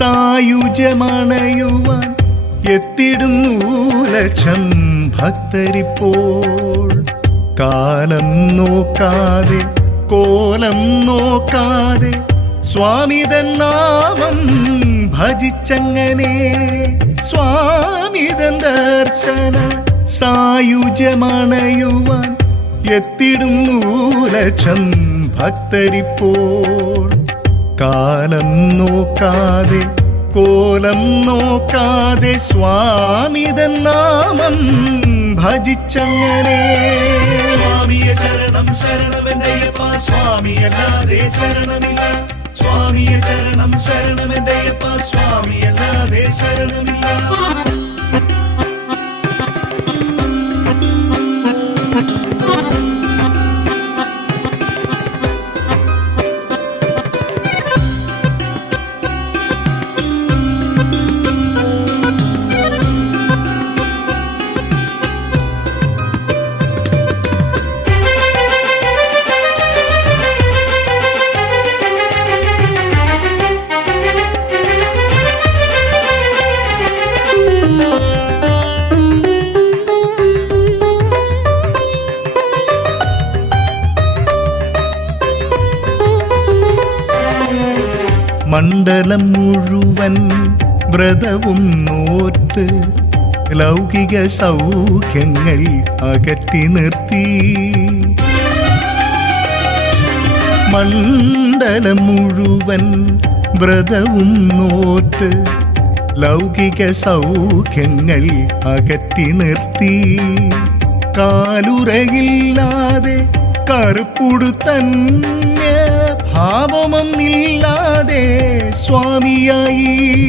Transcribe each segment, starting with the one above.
സായുജമണയുവാൻ എത്തിടുന്നു ലക്ഷം ഭക്തരിപ്പോൾ. കാലം നോക്കാതെ കോലം നോക്കാതെ സ്വാമിതൻ നാമം ഭജിച്ചങ്ങനെ സ്വാമിതൻ ദർശന സായുജമണയുവാൻ എത്തിടുന്നു ലക്ഷം ഭക്തരിപ്പോൾ. കാലം നോക്കാതെ കോലം നോക്കാതെ സ്വാമിതൻ നാമം ഭജിച്ചങ്ങനെ. സ്വാമിയെ ശരണം ശരണമെന്തയ്യപ്പ സ്വാമിയല്ലാതെ ശരണമില്ല. സ്വാമിയെ ശരണം ശരണമെന്തയ്യപ്പ മണ്ഡലം മുഴുവൻ വ്രതവും നോറ്റ് ലൗകിക സൗഖ്യങ്ങൾ അകറ്റി നിർത്തി. മണ്ഡലം മുഴുവൻ വ്രതവും നോറ്റ് ലൗകിക സൗഖ്യങ്ങൾ അകറ്റി നിർത്തി. കാലുറയില്ലാതെ കറുപ്പുടുത്തന്യ ഭാവമൊന്നില്ലാതെ സ്വാമിയായി.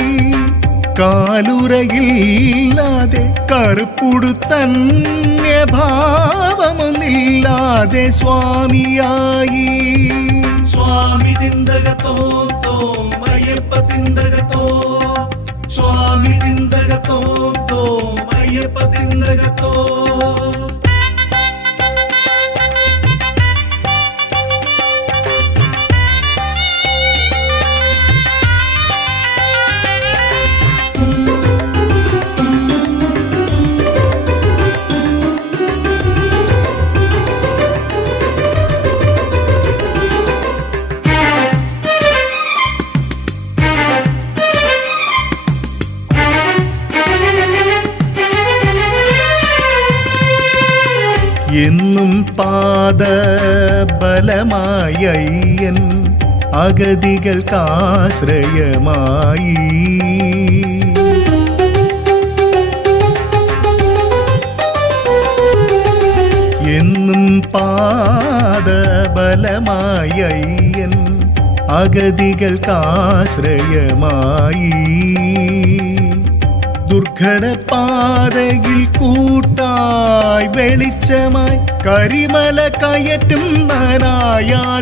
കാലുറയില്ലാതെ കറുപ്പുടുത്തന്നെ ഭാവമൊന്നില്ലാതെ സ്വാമിയായി. സ്വാമി ചിന്തകത്തോ തോം എന്നും പാദ ബലമായി അയ്യൻ അഗതികൾക്കാശ്രയമായി എന്നും പാദ ബലമായി അയ്യൻ അഗതികൾക്കാശ്രയമായി ദുർഘടപാതയിൽ കൂട്ടായി വെളിച്ചമായി കരിമല കയറ്റും നായാസമായി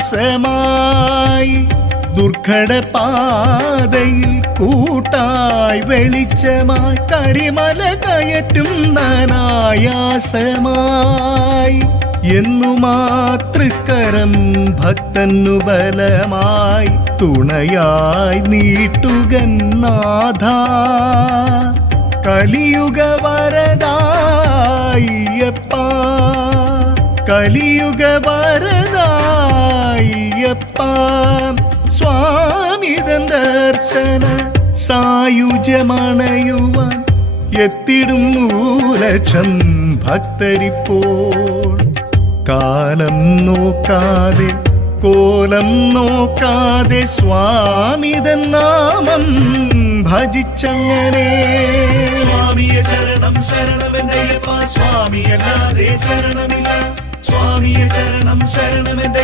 ദുർഘടപാതയിൽ കൂട്ടായി വെളിച്ചമായി കരിമല കയറ്റും നനായാസമായി എന്നു മാതൃക്കരം ഭക്തന്നു ബലമായി തുണയായി നീട്ടുകൻ കലിയുഗ വരദായിയപ്പ കലിയുഗ വരദായിയപ്പ സ്വാമിതൻ ദർശന സായുജമണയുവാൻ എത്തിടും മൂലക്ഷം ഭക്തരിപ്പോൾ. കാലം നോക്കാതെ കോലം നോക്കാതെ സ്വാമിതൻ നാമം ഭജിച്ചങ്ങനെ. സ്വാമിയെ ശരണം ശരണമെന്നയ്യപ്പ സ്വാമിയല്ലാതെ ശരണമില്ല. സ്വാമിയെ ശരണം സ്വാമിയല്ലാതെ